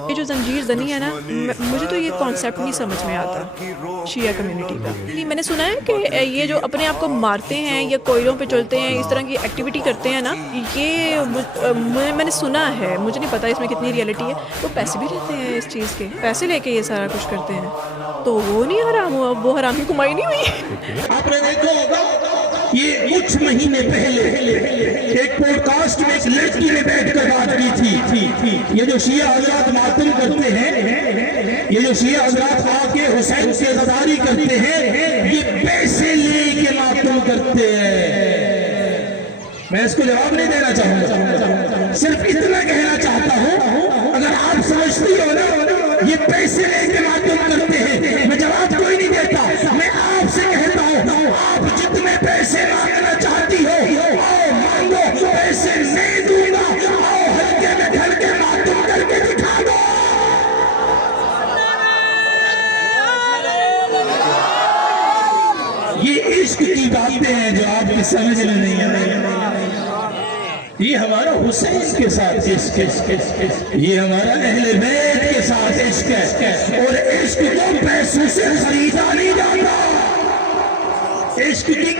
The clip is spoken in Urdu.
یہ جو زنجیر زنی ہے نا، مجھے تو یہ کانسیپٹ نہیں سمجھ میں آتا شیعہ کمیونٹی کا۔ میں نے سنا ہے کہ یہ جو اپنے آپ کو مارتے ہیں یا کوئلوں پہ چلتے ہیں، اس طرح کی ایکٹیویٹی کرتے ہیں نا، یہ میں نے سنا ہے، مجھے نہیں پتا اس میں کتنی ریئلٹی ہے۔ وہ پیسے بھی لیتے ہیں اس چیز کے، پیسے لے کے یہ سارا کچھ کرتے ہیں، تو وہ نہیں حرام ہوا، وہ حرام کی کمائی نہیں ہوئی۔ آپ نے دیکھا ہوگا یہ کچھ مہینے پہلے ایک پوڈ کاسٹ میں ایک لڑکی نے بیٹھ کر بات کی تھی، یہ جو شیعہ حضرات ماتم کرتے ہیں، یہ جو شیعہ حضرات آ کے حسین سے غداری کرتے ہیں، یہ پیسے لے کے ماتم کرتے ہیں۔ میں اس کو جواب نہیں دینا چاہوں گا، صرف اتنا کہنا چاہتا ہوں، اگر آپ سمجھتی ہو نا یہ پیسے لے کے ماتم کرتے ہیں، میں جواب کوئی نہیں دیتا، میں آپ سے کہتا ہوں آپ جتنے پیسے مانگنا چاہتی ہو آؤ مانگو، پیسے نہیں دوں گا، آؤ ہلکے میں ڈھل کے ماتم کر کے دکھا دو۔ یہ عشق کی باتیں ہیں جو آپ کی سمجھ میں نہیں آئی۔ یہ ہمارا حسین کے ساتھ عشق ہے، یہ ہمارا اہل بیت کے ساتھ عشق ہے، اور عشق کو پیسوں سے خریدا نہیں جاتا، عشق کی